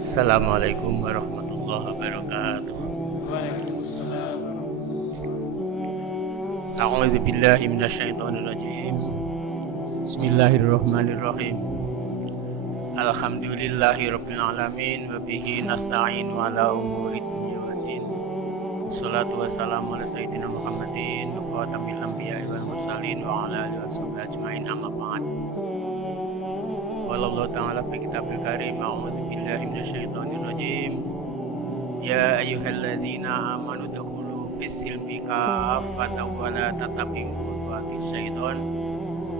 Assalamualaikum warahmatullahi wabarakatuh. A'udzu billahi minasyaitonir rajim. Bismillahirrahmanirrahim. Alhamdulillahirabbil alamin wa bihi nasta'inu ala umuri dunya waddin. Wassalatu wassalamu ala sayyidina Muhammadin wa khatamil anbiya'i wal mursalin wa ala alihi washabbihi ajmain, amma ba'd. Wallahu ta'ala fi kitabil karim. A'udzu billahi minasyaitonir rajim. Ya ayyuhalladzina amanu dkhulu fis silmi kaffatan wa la tattabi'u khutuwatis syaiton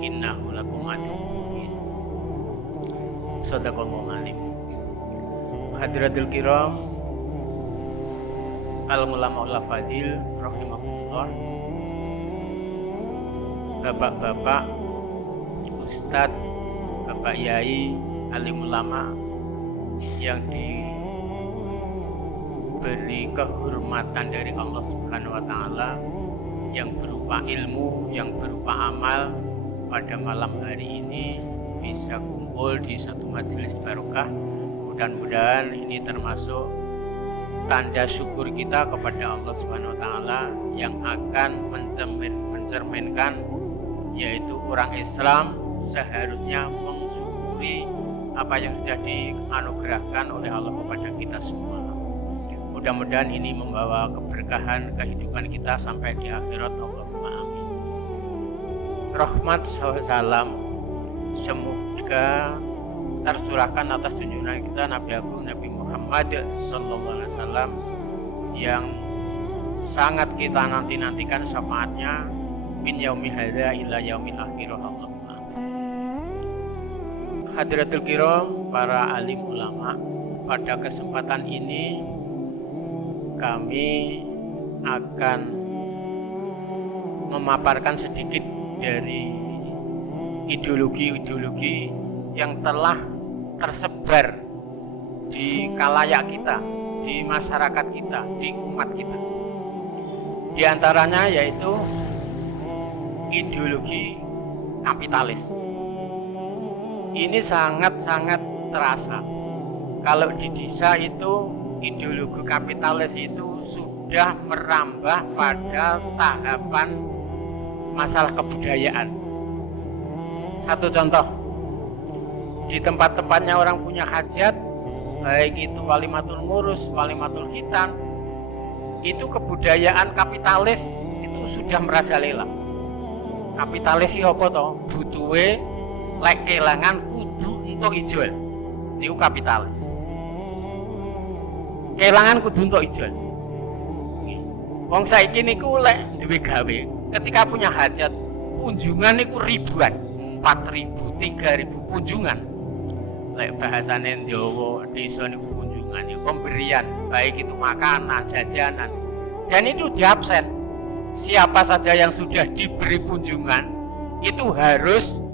innahu lakum aduwwun mubin. Shadaqallahul alim. Hadratul kiram, al-ulama wal fadil rahimakumullah. Bapak-bapak, ustadz, bapak yai, alim ulama yang diberi kehormatan dari Allah Subhanahu wa taala, yang berupa ilmu, yang berupa amal, pada malam hari ini bisa kumpul di satu majelis barokah. Mudah-mudahan ini termasuk tanda syukur kita kepada Allah Subhanahu wa taala yang akan mencerminkan, yaitu orang Islam seharusnya mensyukuri apa yang sudah dianugerahkan oleh Allah kepada kita semua. Mudah-mudahan ini membawa keberkahan kehidupan kita sampai di akhirat. Allahumma amin. Rahmat salam semoga tercurahkan atas junjungan kita Nabi Agung Nabi Muhammad sallallahu alaihi wasallam yang sangat kita nantikan syafaatnya min yaumi hadza ila yaumil akhirah. Allahumma amin. Hadratul kiram, para alim ulama, pada kesempatan ini kami akan memaparkan sedikit dari ideologi-ideologi yang telah tersebar di khalayak kita, di masyarakat kita, di umat kita. Di antaranya yaitu ideologi kapitalis. Ini sangat-sangat terasa. Kalau di desa itu ideologi kapitalis itu sudah merambah pada tahapan masalah kebudayaan. Satu contoh, di tempat-tempatnya orang punya hajat, baik itu walimatul ngurus, walimatul khitan, itu kebudayaan kapitalis itu sudah merajalela. Kapitalis iki apa to? Butuhe lek kelangan kudu entuk ijol. Niku kapitalis. Kelangan kudu entuk ijol. Wong saiki niku lek duwe gawe, ketika punya hajat, kunjungan niku ribuan, 4.000, 3.000 kunjungan. Lek bahasane Jawa, desa niku kunjungan, ya pemberian, baik itu makanan, jajanan. Dan itu diabsen. Siapa saja yang sudah diberi kunjungan itu harus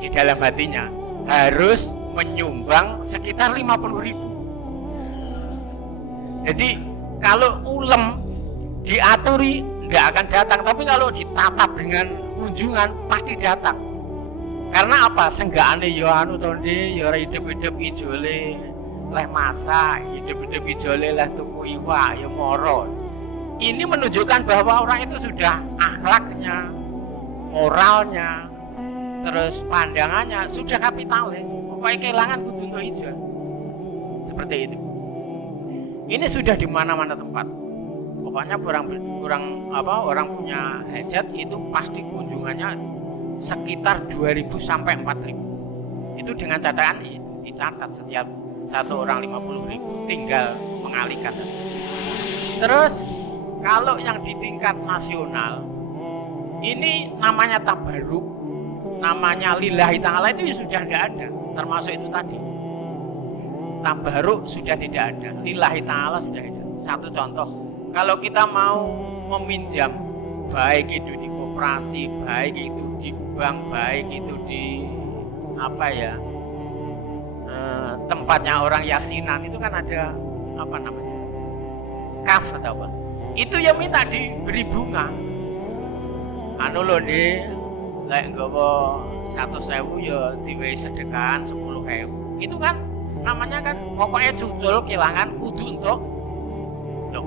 di dalam hatinya harus menyumbang sekitar 50.000. Jadi kalau ulem diaturi nggak akan datang, tapi kalau ditatap dengan kunjungan pasti datang. Karena apa? Senggaane ya anu to Ndek, ya ora hidup-hidup ijole leh masak, hidup-hidup ijole leh tuku iwak ya moro. Ini menunjukkan bahwa orang itu sudah akhlaknya, moralnya, terus pandangannya sudah kapitalis. Pokoknya kehilangan kudu entuk ijol. Seperti itu. Ini sudah di mana-mana tempat. Pokoknya orang punya hajat itu pasti kunjungannya sekitar 2.000 sampai 4.000. Itu dengan catatan itu dicatat setiap satu orang 50.000, tinggal mengalihkan. Terus kalau yang di tingkat nasional ini namanya tabaruk, namanya lillahi ta'ala, itu sudah tidak ada. Termasuk itu tadi, tabaruk sudah tidak ada, lillahi ta'ala sudah ada. Satu contoh, kalau kita mau meminjam, baik itu di koperasi, baik itu di bank, baik itu di tempatnya orang yasinan, itu kan ada kas atau apa, itu yang minta diberi bunga. Anu lho Ndek, lek nggawa 100.000 ya diwehi sedekahan 10.000. Itu kan namanya kan pokoknya cucul kelangan kudu untuk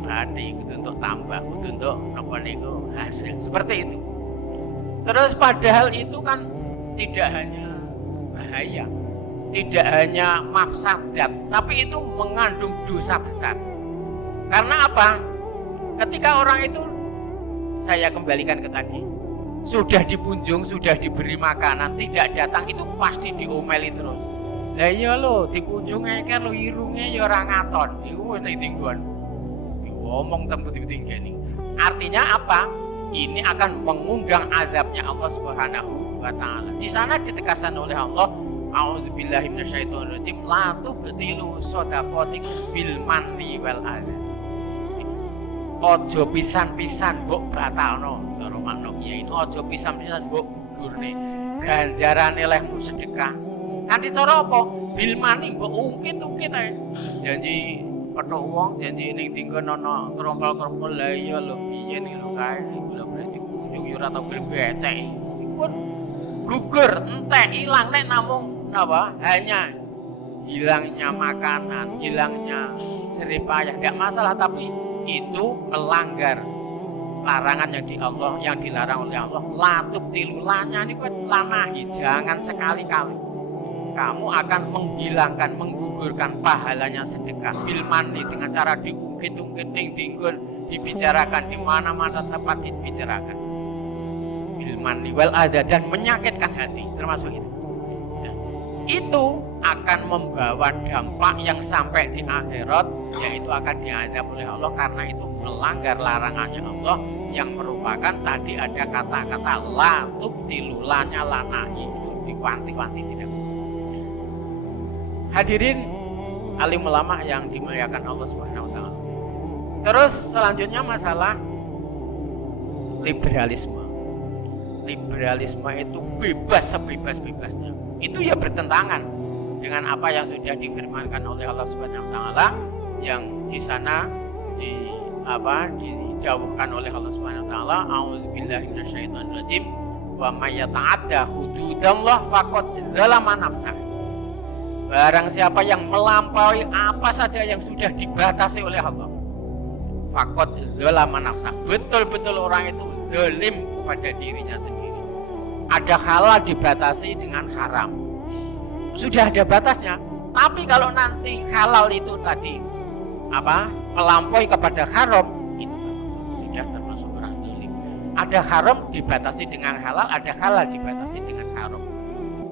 bathi, kudu untuk tambah, kudu untuk napa niku hasil. Seperti itu. Terus padahal itu kan tidak hanya bahaya, tidak hanya mafsadat, tapi itu mengandung dosa besar. Karena apa? Ketika orang itu, saya kembalikan ke tadi, sudah dipunjung, sudah diberi makanan, tidak datang, itu pasti diomeli terus. Lah iya lo, dipunjung kan lo irunge ya ora ngaton. Iku wis ning dinggon. Diomong tembu ditinggali. Artinya apa? Ini akan mengundang azabnya Allah Subhanahu wa taala. Di sana ditegaskan oleh Allah, a'udzubillahi minasyaitonirrajim, la tubtilu shadaqatikum bil manni wal adza. Ojo pisan-pisan mbok batalno, cara makna kiai. Ojo pisan-pisan mbok gugurne ganjarane lehmu sedekah. Kanthi cara apa? Bil manni mbok ungkit-ungkit ae. Janji petuk wong, janji ning dinggon ana krompol-krompol. Lah iya lho, piye nih lho kae bola-bola dipunjung ya ora tau gelem becek. Iku pun gugur, entek, ilang nek namung napa? Hanya hilangnya makanan, hilangnya jerih payah, enggak masalah, tapi itu melanggar larangan yang dilarang oleh Allah. Latub tilulanya ini kan lanahi, jangan sekali-kali kamu akan menghilangkan, menggugurkan pahalanya sedekah bil manni, dengan cara diungkit-ungkit ning dinggon, dibicarakan di mana-mana tempat dibicarakan bil manni wal adza, dan menyakitkan hati, termasuk itu. Ya, itu akan membawa dampak yang sampai di akhirat, yaitu akan diazab oleh Allah karena itu melanggar larangannya Allah yang merupakan tadi ada kata-kata la tubtilulanya lanahi, itu diwanti-wanti tidak. Hadirin alim ulama yang dimuliakan Allah Subhanahu wa taala. Terus selanjutnya masalah liberalisme. Liberalisme itu bebas sebebas-bebasnya. Itu ya bertentangan dengan apa yang sudah difirmankan oleh Allah Subhanahu wa taala, yang di sana dijauhkan oleh Allah Subhanahu wa taala, a'udzubillahi minasyaitonirrajim, wa may yata'adda hududallah faqad zalama nafsah. Barang siapa yang melampaui apa saja yang sudah dibatasi oleh Allah, faqad zalama nafsah, betul-betul orang itu zalim kepada dirinya sendiri. Ada halal dibatasi dengan haram, sudah ada batasnya. Tapi kalau nanti halal itu tadi melampaui kepada haram, itu sudah termasuk orang zalim. Ada haram dibatasi dengan halal, ada halal dibatasi dengan haram.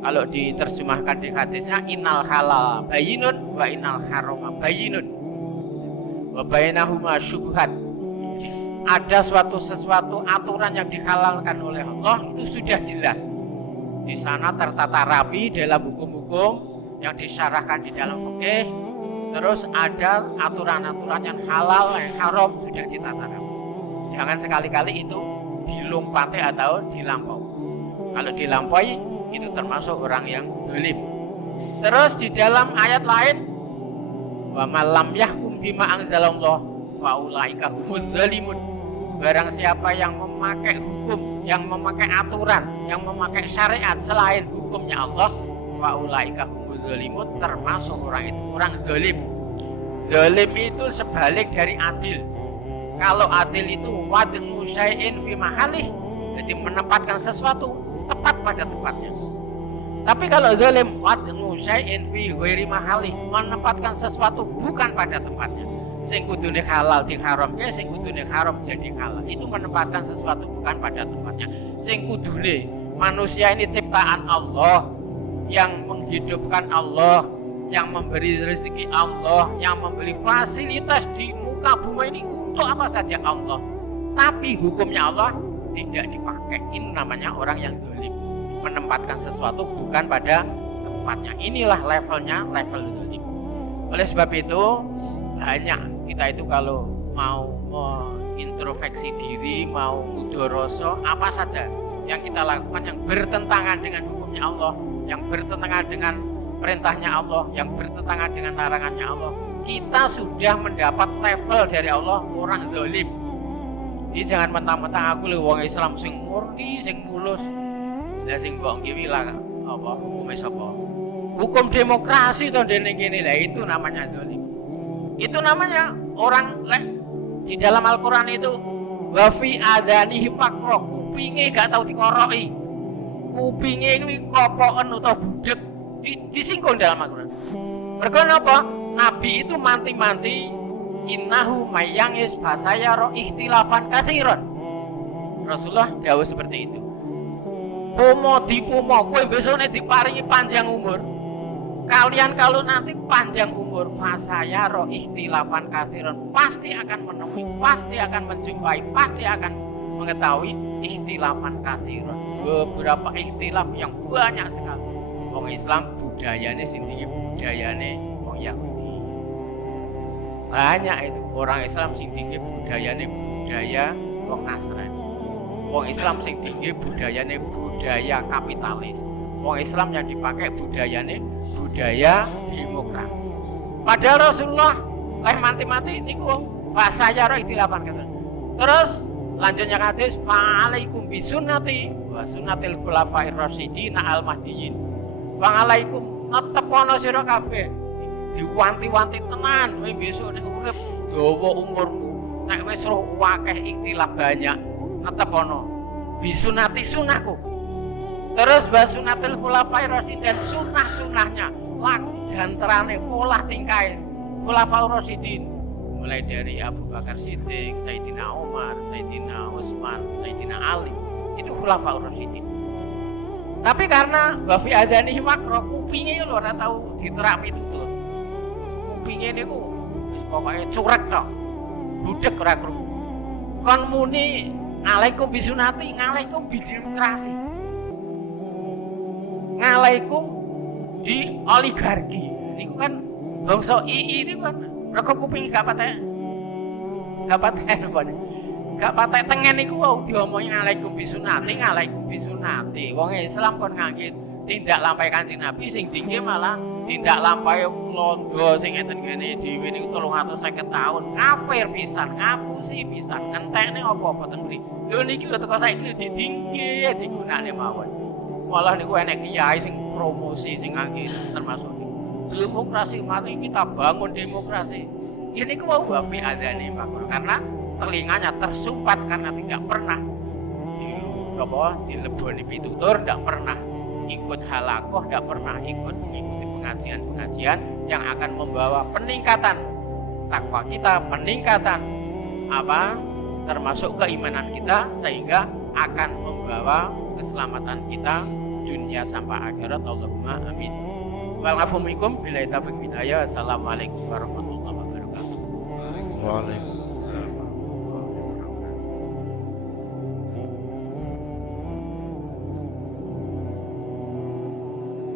Kalau diterjemahkan di hadisnya, innal halal bayyinun wa innal harama bayyinun wa bainahuma syubhat. Ada sesuatu aturan yang dihalalkan oleh Allah, itu sudah jelas. Di sana tertata rapi dalam hukum-hukum yang disyarahkan di dalam fikih. Terus ada aturan-aturan yang halal, yang haram sudah ditata rapi. Jangan sekali-kali itu dilompati atau dilampaui. Kalau dilampaui, itu termasuk orang yang zalim. Terus di dalam ayat lain, wa malam yahkum bima anzalallah faulaika humuz zalimun. Barang siapa yang memakai hukum, yang memakai aturan, yang memakai syariat selain hukumnya Allah, faulaika humuz zalimun, termasuk orang itu orang zalim. Zalim itu sebalik dari adil. Kalau adil itu wad'u syai'in fi mahalih, jadi menempatkan sesuatu tepat pada tempatnya. Tapi kalau zalim, wad'u syai'in fi ghairi mahalih, menempatkan sesuatu bukan pada tempatnya. Sing kudune halal diharamke, sing kudune haram jadi halal. Itu menempatkan sesuatu bukan pada tempatnya. Sing kudune manusia ini ciptaan Allah, yang menghidupkan Allah, yang memberi rezeki Allah, yang memberi fasilitas di muka bumi ini untuk apa saja Allah. Tapi hukumnya Allah tidak dipakai. Ini namanya orang yang zalim, menempatkan sesuatu bukan pada tempatnya. Inilah levelnya, level zalim. Oleh sebab itu, banyak kita itu kalau mau introspeksi diri, mau mudoroso, apa saja yang kita lakukan yang bertentangan dengan hukumnya Allah, yang bertentangan dengan perintahnya Allah, yang bertentangan dengan larangannya Allah, kita sudah mendapat level dari Allah orang zalim. Jadi jangan mentang-mentang aku le wong Islam sing murni, sing mulus. Lah sing mbok ngiwi lah apa hukume sapa? Hukum demokrasi to dene kene. Lah itu namanya zalim. Itu namanya orang di dalam Al-Qur'an itu wa fi adanihi pakro, kupinge gak tau dikoroki. Kupinge kuwi kopoken utawa budek disinggung dalam Al-Qur'an. Mergo napa? Nabi itu manti-manti innahu mayyangis fasayara ikhtilafan katsiran. Rasulullah dawuh seperti itu. Pomo kowe besone diparingi panjang umur. Kalian kalau nanti panjang umur fasayara ikhtilafan katsiran, pasti akan menemui, pasti akan menjumpai, pasti akan mengetahui ikhtilafan katsiran. Beberapa ikhtilaf yang banyak sekali. Wong Islam budayane sing tinggi budayane wong Yahudi. Banyak itu orang Islam sing tinggi budayane budaya wong Nasrani. Wong Islam sing tinggi budayane budaya kapitalis. Wong Islam yang dipakai budayane budaya demokrasi. Padahal Rasulullah leh mati-mati niku fasayara ikhtilafan kata. Terus lanjutnya hadis fa'alaikum bisunnati wa sunnatil khulafair rasyidin al-mahdiyyin. Fa'alaikum netepono sira kabeh. Diwanti-wanti tenan kowe besok nek urip dawa umurmu nek wis roh akeh ikhtilaf banyak netepono bisunati sunahku. Terus basunatil khulafair rasyidin sunah-sunahnya laku jantrane pola tingkah khulafaur rasyidin mulai dari Abu Bakar Siddiq, Sayyidina Umar, Sayyidina Utsman, Sayyidina Ali itu khulafaur rasyidin. Tapi karena wa fi adanihi makro kupinge lho ora tau diterapi tutur. Kupinge niku wis pokoke curek tok. Budek ora krungu. Kon muni alaikum bisunati, ngalaikum bidemokrasi. Ngalaikum di oligarki. Niku kan bangsa II niku kan rego kuping gak patek. Gak patek napa. Gak patek tengen niku wau diomongi alaikum bisunati, ngalaikum bisunati. Wong Islam kon ngangge tindak lampahe Kanjeng Nabi sing dingge malah tindak lampahe londo sing ngeten ngene dhewe niku 350 tahun. Kafir pisan, ngapusi pisan, ngentekne apa-apa ten mriki. Lho niki lho teko saiki didingge digunakne mawon. Malah niku enek kiai sing promosi sing ngangge termasuk demokrasi mari kita bangun demokrasi. Ini ku mau wafi adane makro karena telinganya tersumpat karena tidak pernah dileboni pitutur, tidak pernah ikut halakoh, tidak pernah ikut mengikuti pengajian-pengajian yang akan membawa peningkatan takwa kita, peningkatan termasuk keimanan kita sehingga akan membawa keselamatan kita dunia sampai akhirat. Allahumma amin. Wa'alaikum billahi taufiq hidayah. Assalamualaikum warahmatullahi wabarakatuh. Waalaikumsalam.